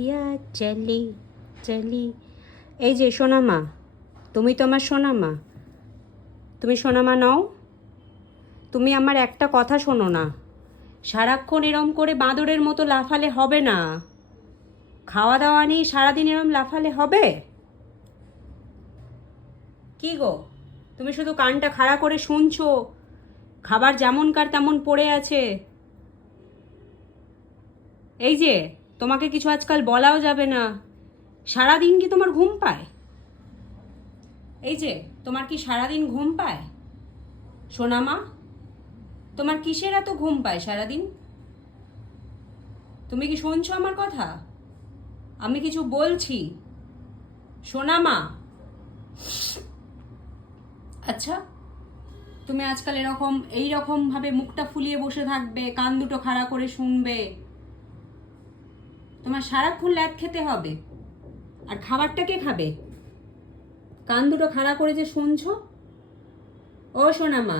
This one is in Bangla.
ইয়া চলি চলি। এই যে সোনামা, তুমি তো আমার সোনামা। তুমি সোনামা নও? তুমি আমার একটা কথা শোনো না। সারাক্ষণ এরম করে বাঁদরের মতো লাফালে হবে না। খাওয়া দাওয়া নেই, সারাদিন এরম লাফালে হবে? কি গো, তুমি শুধু কানটা খাড়া করে শুনছো, খাবার যেমনকার তেমন পড়ে আছে। এই যে, তোমাকে কিছু আজকাল বলাও যাবে না। সারাদিন কি তোমার ঘুম পায়? এই যে, তোমার কি সারাদিন ঘুম পায়? সোনামা, তোমার কিসের এত ঘুম পায় সারাদিন? তুমি কি শুনছো আমার কথা? আমি কিছু বলছি। সোনামা, আচ্ছা, তুমি আজকাল এইরকম ভাবে মুখটা ফুলিয়ে বসে থাকবে, কান দুটো খাড়া করে শুনবে? তোমার সারাক্ষণ ল্যাদ খেতে হবে। আর খাবারটা কে খাবে? কান দুটো খাড়া করে যে শুনছো। ও সোনামা,